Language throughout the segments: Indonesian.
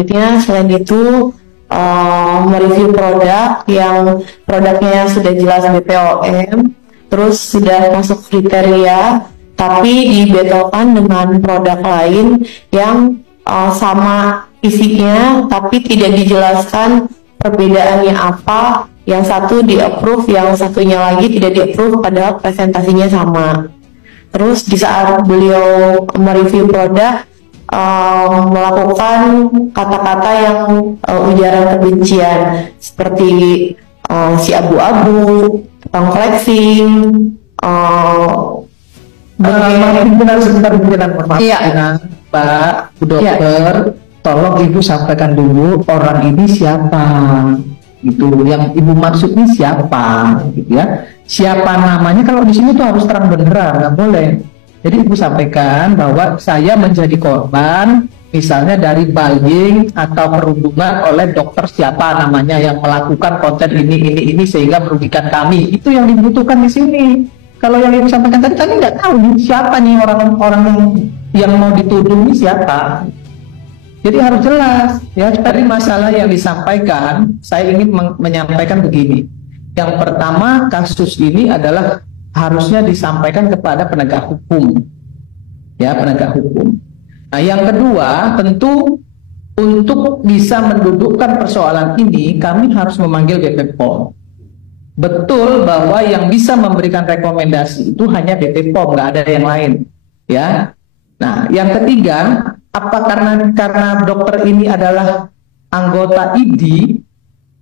Selanjutnya, selain itu mereview produk yang produknya sudah jelas BPOM, terus sudah masuk kriteria, tapi dibedakan dengan produk lain yang sama isinya, tapi tidak dijelaskan perbedaannya apa. Yang satu di-approve, yang satunya lagi tidak di-approve, padahal presentasinya sama. Terus di saat beliau mereview produk, melakukan kata-kata yang ujaran kebencian seperti si abu-abu, tukang flexing, benar sebentar maaf. Iya. Pak Bu Dokter, tolong Ibu sampaikan dulu orang ini siapa, gitu. Yang Ibu maksud ini siapa, gitu ya. Siapa namanya, kalau di sini tuh harus terang benderang, nggak boleh. Jadi Ibu sampaikan bahwa saya menjadi korban misalnya dari bullying atau perundungan oleh dokter siapa namanya yang melakukan konten ini sehingga merugikan kami. Itu yang dibutuhkan di sini. Kalau yang Ibu sampaikan tadi nggak tahu nih, siapa nih orang-orang yang mau dituduh ini siapa. Jadi harus jelas ya. Dari masalah yang disampaikan, saya ingin menyampaikan begini. Yang pertama, kasus ini adalah harusnya disampaikan kepada penegak hukum, ya, penegak hukum. Nah, yang kedua, tentu untuk bisa mendudukkan persoalan ini, kami harus memanggil BP POM. Betul bahwa yang bisa memberikan rekomendasi itu hanya BP POM, nggak ada yang lain, ya. Nah, yang ketiga, apa karena dokter ini adalah anggota ID,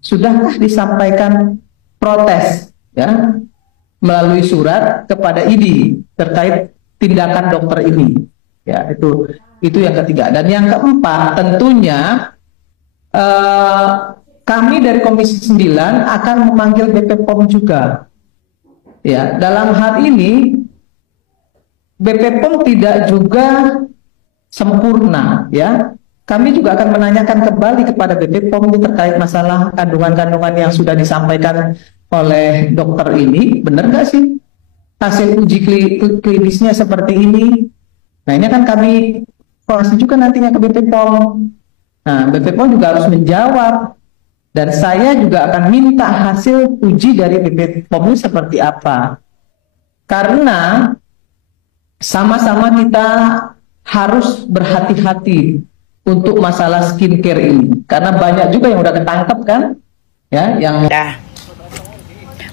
sudahkah disampaikan protes, ya, melalui surat kepada ID terkait tindakan dokter ini, ya, itu yang ketiga. Dan yang keempat, tentunya kami dari Komisi 9 akan memanggil BP POM juga, ya. Dalam hal ini BP POM tidak juga sempurna, ya. Kami juga akan menanyakan kembali kepada BP POM terkait masalah kandungan-kandungan yang sudah disampaikan oleh dokter ini, benar nggak sih hasil uji klinisnya seperti ini? Nah, ini akan kami proses juga nantinya ke BP POM. Nah, BP POM juga harus menjawab, dan saya juga akan minta hasil uji dari BP POM ini seperti apa, karena sama-sama kita harus berhati-hati untuk masalah skincare ini, karena banyak juga yang udah ketangkep kan, ya, yang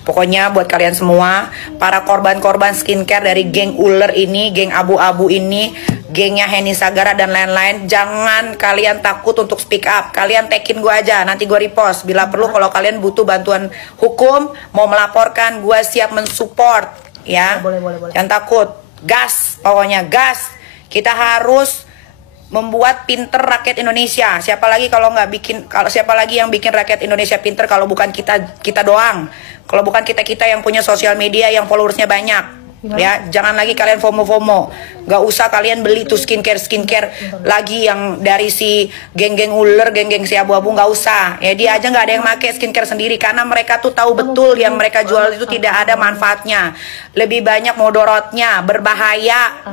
Pokoknya buat kalian semua, para korban-korban skincare dari geng ular ini, geng abu-abu ini, gengnya Henny Sagara dan lain-lain, jangan kalian takut untuk speak up. Kalian tagin gue aja, nanti gue repost. Bila perlu, kalau kalian butuh bantuan hukum, mau melaporkan, gue siap mensupport, ya. Boleh. Jangan takut, gas, pokoknya gas. Kita harus membuat pinter rakyat Indonesia. Siapa lagi yang bikin rakyat Indonesia pinter kalau bukan kita doang. Kalau bukan kita yang punya sosial media yang followersnya banyak. Ya, jangan lagi kalian FOMO. Gak usah kalian beli tuh skincare lagi yang dari si geng-geng ular, geng-geng si abu-abu, gak usah. Ya, dia aja gak ada yang pakai skincare sendiri karena mereka tuh tahu betul yang mereka jual itu tidak ada manfaatnya. Lebih banyak modorotnya, berbahaya.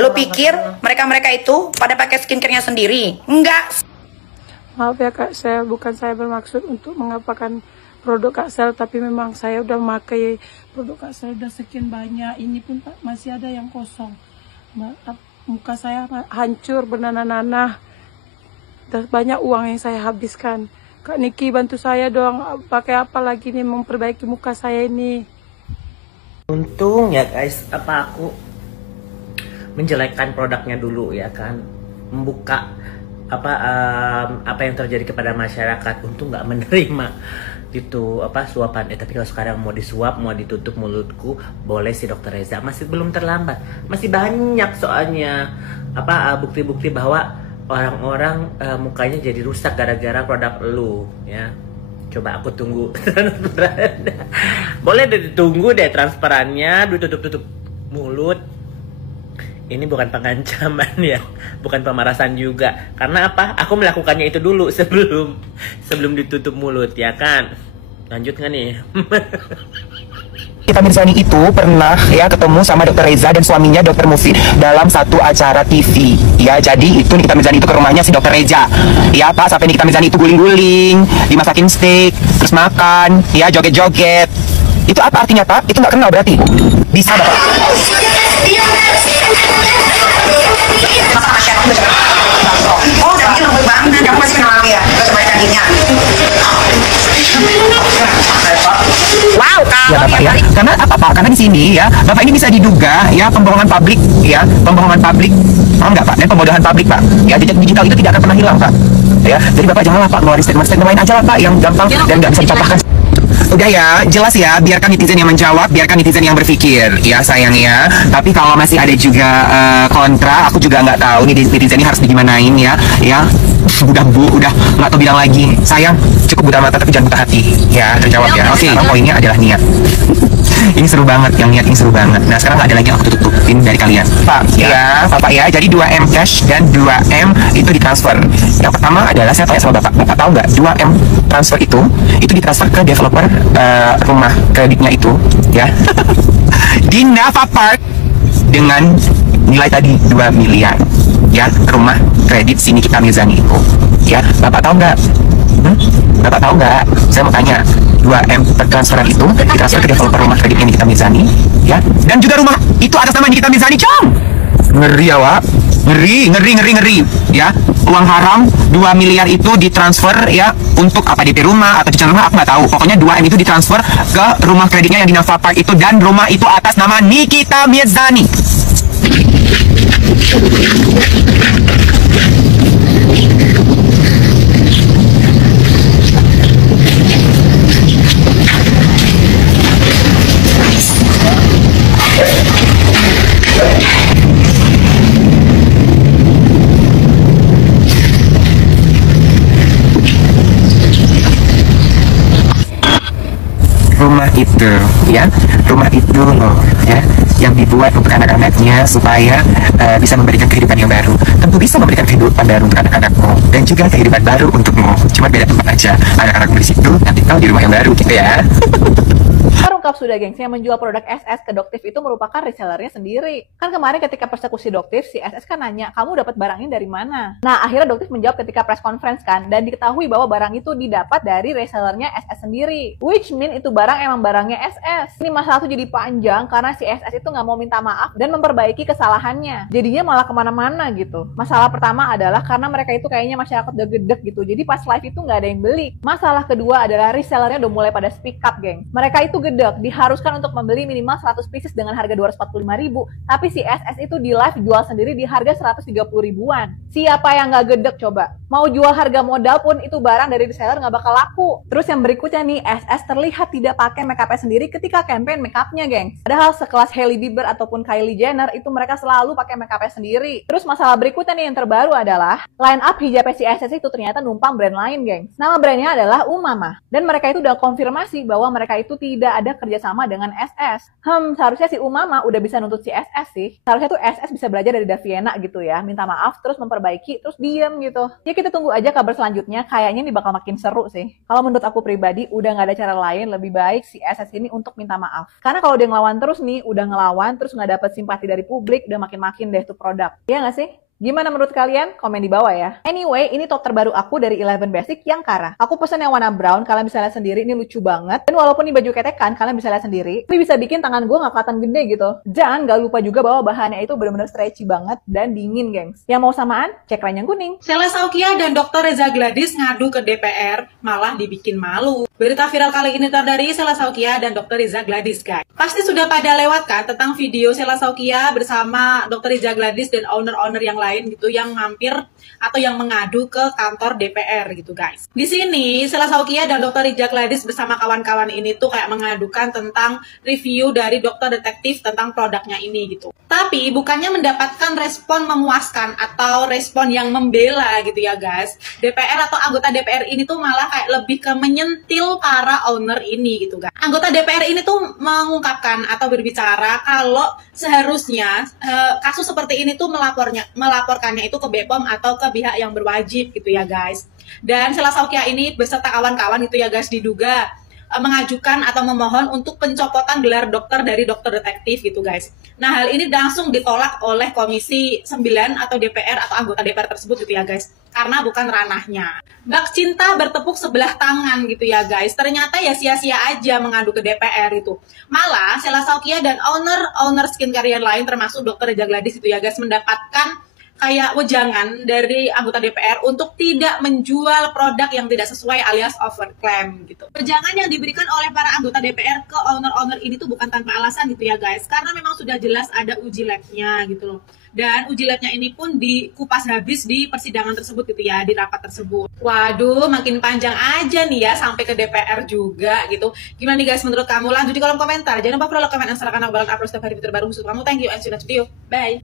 Lo pikir mereka itu pada pakai skincare-nya sendiri? Enggak. Maaf ya Kak Sel, bukan saya bermaksud untuk mengapakan produk Kak Sel, tapi memang saya udah memakai produk Kak Sel udah sekian banyak. Ini pun Pak, masih ada yang kosong. Muka saya hancur bernanah-nanah. Banyak uang yang saya habiskan. Kak Niki bantu saya dong, pakai apa lagi nih memperbaiki muka saya ini. Untung ya guys, aku menjelekkan produknya dulu ya kan, membuka apa yang terjadi kepada masyarakat. Untung nggak menerima gitu suapan. Tapi kalau sekarang mau disuap, mau ditutup mulutku, boleh sih Dokter Reza, masih belum terlambat, masih banyak soalnya bukti-bukti bahwa orang-orang mukanya jadi rusak gara-gara produk lu, ya. Coba aku tunggu transparan. Boleh ditunggu deh transparannya, ditutup-tutup mulut. Ini bukan pengancaman ya, bukan pemerasan juga. Karena aku melakukannya itu dulu sebelum ditutup mulut, ya kan. Lanjut nggak nih? Nikita Mirzani itu pernah ya ketemu sama Dr. Reza dan suaminya Dr. Mufid dalam satu acara TV. Ya, jadi itu Nikita Mirzani itu ke rumahnya si Dr. Reza. Ya, Pak, sampai Nikita Mirzani itu guling-guling, dimasakin steak, terus makan, ya joget-joget. Itu apa artinya, Pak? Itu nggak kenal berarti? Bisa, Bapak. Oh, udah bikin lembut banget. Kamu masih kenal aku ya? Coba canggihnya. Wow, Ya Bapak ya, karena apa Pak? Karena di sini ya, Bapak ini bisa diduga ya pembohongan publik ya, pembohongan publik, paham nggak Pak? Dan pembodohan publik Pak. Ya, jejak digital itu tidak akan pernah hilang Pak. Ya, jadi Bapak janganlah Pak ngeluarin statement lain aja lah Pak yang gampang dan nggak bisa dipatahkan. Udah ya, jelas ya, biarkan netizen yang menjawab, biarkan netizen yang berpikir, ya sayang ya. Tapi kalau masih ada juga kontra, aku juga nggak tahu nih netizen ini harus digimanain ya. Ya, udah Bu, udah nggak tahu bilang lagi. Sayang, cukup buta mata tapi jangan buta hati. Ya, terjawab ya. Oke, sekarang poinnya adalah niat. Ini seru banget, yang niat ini seru banget. Nah, sekarang nggak ada lagi yang aku tutupin dari kalian. Pak, ya, Bapak ya. Jadi 2M cash dan 2M itu ditransfer. Yang pertama adalah saya tanya sama Bapak, Bapak tahu nggak 2M transfer itu ditransfer ke developer rumah kreditnya itu, ya, di Nava Park dengan nilai tadi 2 miliar, ya, rumah kredit si Nikita Mirzani itu, ya. Bapak tahu nggak? Bapak tahu nggak? Saya mau tanya, 2M transferan itu ditransfer ke developer rumah kreditnya Nikita Mirzani, ya, dan juga rumah itu atas nama Nikita Mirzani, com. Ngeri ya, Wak. Ngeri, ya. Uang haram 2 miliar itu ditransfer ya untuk apa, DP rumah atau cicilan rumah, aku nggak tahu. Pokoknya 2M itu ditransfer ke rumah kreditnya yang di Nava Park itu, dan rumah itu atas nama Nikita Mirzani. Rumah itu, ya, rumah itu loh, ya, yang dibuat untuk anak-anaknya supaya bisa memberikan kehidupan yang baru. Tentu bisa memberikan kehidupan baru untuk anak-anakmu dan juga kehidupan baru untukmu. Cuma beda tempat aja. Anak-anakmu di situ, nanti kau di rumah yang baru, gitu ya. Terungkap sudah gengs, yang menjual produk SS ke Doktif itu merupakan resellernya sendiri. Kan kemarin ketika persekusi Doktif, si SS kan nanya, kamu dapat barang ini dari mana? Nah, akhirnya Doktif menjawab ketika press conference kan, dan diketahui bahwa barang itu didapat dari resellernya SS sendiri. Which mean itu barang emang barangnya SS. Ini masalah tuh jadi panjang karena si SS itu nggak mau minta maaf dan memperbaiki kesalahannya. Jadinya malah kemana-mana gitu. Masalah pertama adalah karena mereka itu kayaknya masyarakat udah gedek gitu, jadi pas live itu nggak ada yang beli. Masalah kedua adalah resellernya udah mulai pada speak up, geng. Mereka itu gedek, diharuskan untuk membeli minimal 100 pieces dengan harga 245.000, tapi si SS itu di live jual sendiri di harga 130 ribuan. Siapa yang nggak gedek coba? Mau jual harga modal pun itu barang dari reseller nggak bakal laku. Terus yang berikutnya nih, SS terlihat tidak pakai makeupnya sendiri ketika campaign makeupnya, geng. Padahal sekelas Hailey Bieber ataupun Kylie Jenner itu mereka selalu pakai makeupnya sendiri. Terus masalah berikutnya nih yang terbaru adalah line up hijabnya si SS itu ternyata numpang brand lain, geng. Nama brandnya adalah Umama, dan mereka itu udah konfirmasi bahwa mereka itu tidak ada kerjasama dengan SS. Seharusnya si Umama udah bisa nuntut si SS sih. Seharusnya tuh SS bisa belajar dari Daviena gitu ya, minta maaf, terus memperbaiki, terus diem gitu. Ya kita tunggu aja kabar selanjutnya, kayaknya ini bakal makin seru sih. Kalau menurut aku pribadi, udah nggak ada cara lain, lebih baik si SS ini untuk minta maaf. Karena kalau dia ngelawan terus nih, udah ngelawan, terus nggak dapet simpati dari publik, udah makin-makin deh tuh produk. Iya nggak sih? Gimana menurut kalian? Komen di bawah ya. Anyway, ini top terbaru aku dari 11 Basic yang Kara. Aku pesen yang warna brown, kalian bisa lihat sendiri, ini lucu banget. Dan walaupun ini baju ketekan, kalian bisa lihat sendiri, tapi bisa bikin tangan gue nggak kelihatan gede gitu. Dan gak lupa juga bahwa bahannya itu benar-benar stretchy banget dan dingin, gengs. Yang mau samaan, cek line yang kuning. Sela Saukia dan Dr. Reza Gladys ngadu ke DPR, malah dibikin malu. Berita viral kali ini dari Sela Saukia dan Dr. Reza Gladys, guys. Pasti sudah pada lewat kan tentang video Sela Saukia bersama Dr. Reza Gladys dan owner-owner yang lain gitu yang mampir atau yang mengadu ke kantor DPR gitu, guys. Di sini Sela Saukia dan Dr. Reza Gladys bersama kawan-kawan ini tuh kayak mengadukan tentang review dari dokter detektif tentang produknya ini gitu. Tapi bukannya mendapatkan respon memuaskan atau respon yang membela gitu ya, guys. DPR atau anggota DPR ini tuh malah kayak lebih ke menyentil para owner ini gitu, guys. Anggota DPR ini tuh mengungkapkan atau berbicara kalau seharusnya kasus seperti ini tuh melaporkannya itu ke BPOM atau ke pihak yang berwajib gitu ya, guys. Dan Sela Saukia ini beserta kawan-kawan itu ya, guys, diduga mengajukan atau memohon untuk pencopotan gelar dokter dari dokter detektif gitu guys. Nah hal ini langsung ditolak oleh Komisi 9 atau DPR atau anggota DPR tersebut gitu ya guys, karena bukan ranahnya. Bak cinta bertepuk sebelah tangan gitu ya guys, ternyata ya sia-sia aja mengadu ke DPR itu. Malah Sheila Saukia dan owner skincare yang lain termasuk Dr. Reza Gladys itu ya guys mendapatkan kayak wejangan dari anggota DPR untuk tidak menjual produk yang tidak sesuai alias overclaim gitu. Wejangan yang diberikan oleh para anggota DPR ke owner-owner ini tuh bukan tanpa alasan gitu ya guys, karena memang sudah jelas ada uji labnya gitu loh. Dan uji labnya ini pun dikupas habis di persidangan tersebut gitu ya, di rapat tersebut. Waduh, makin panjang aja nih ya sampai ke DPR juga gitu. Gimana nih guys menurut kamu? Lanjut di kolom komentar. Jangan lupa follow, komen, dan share karena aku bakal upload setiap hari terbaru untuk kamu. Thank you and see you next video. Bye.